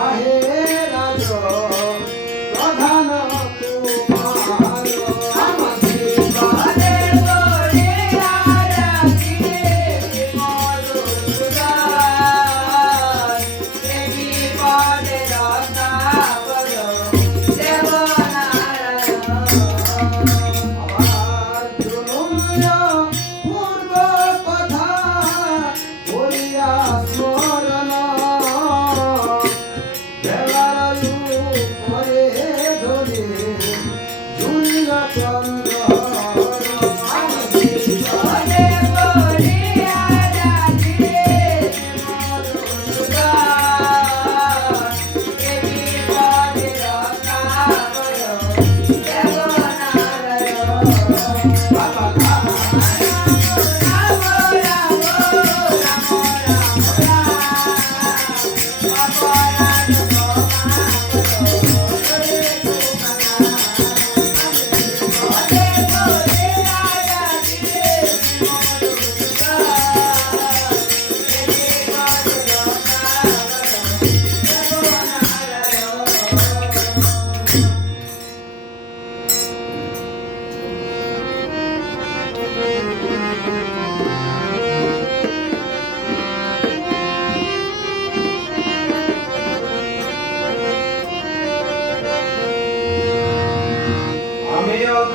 a Lord.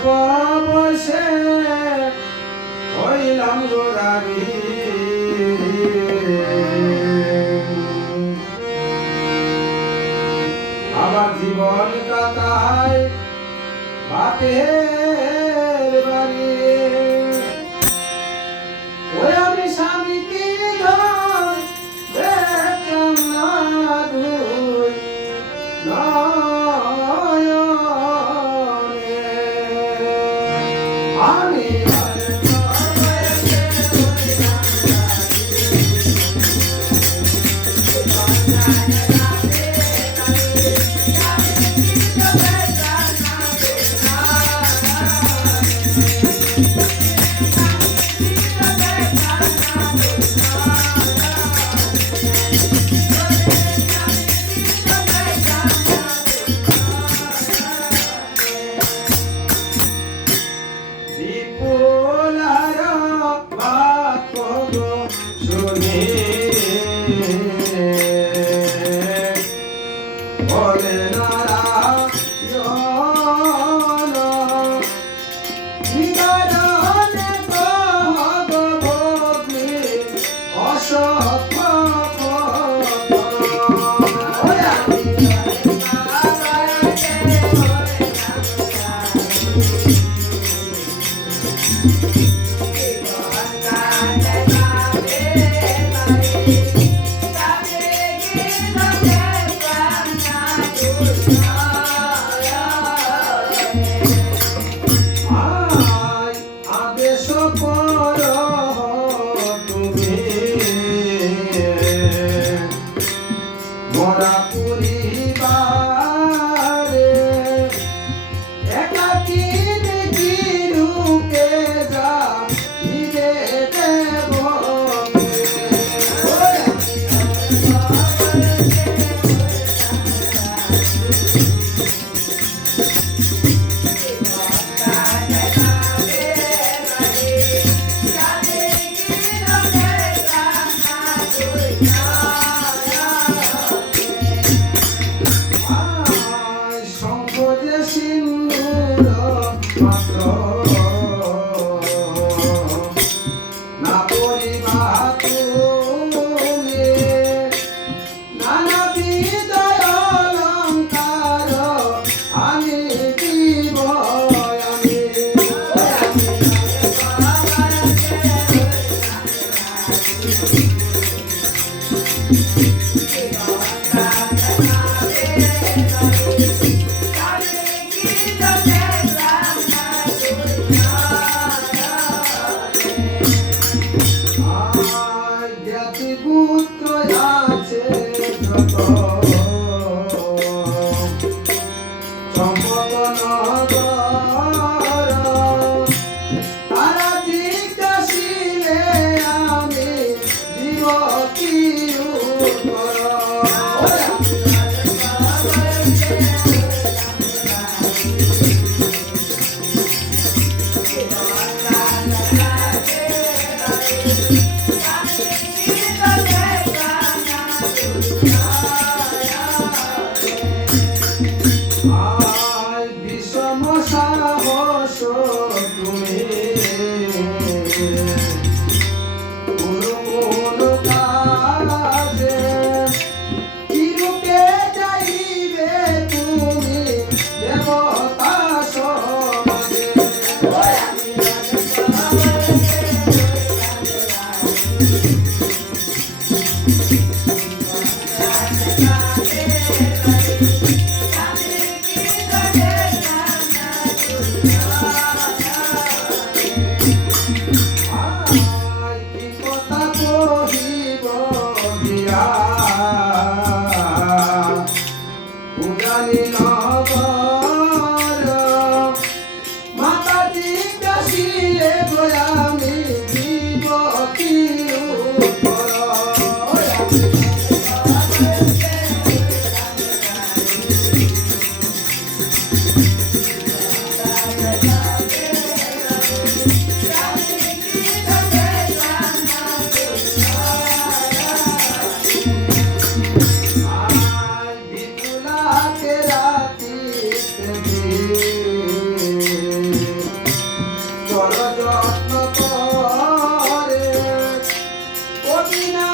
agora. Thank you. Martina.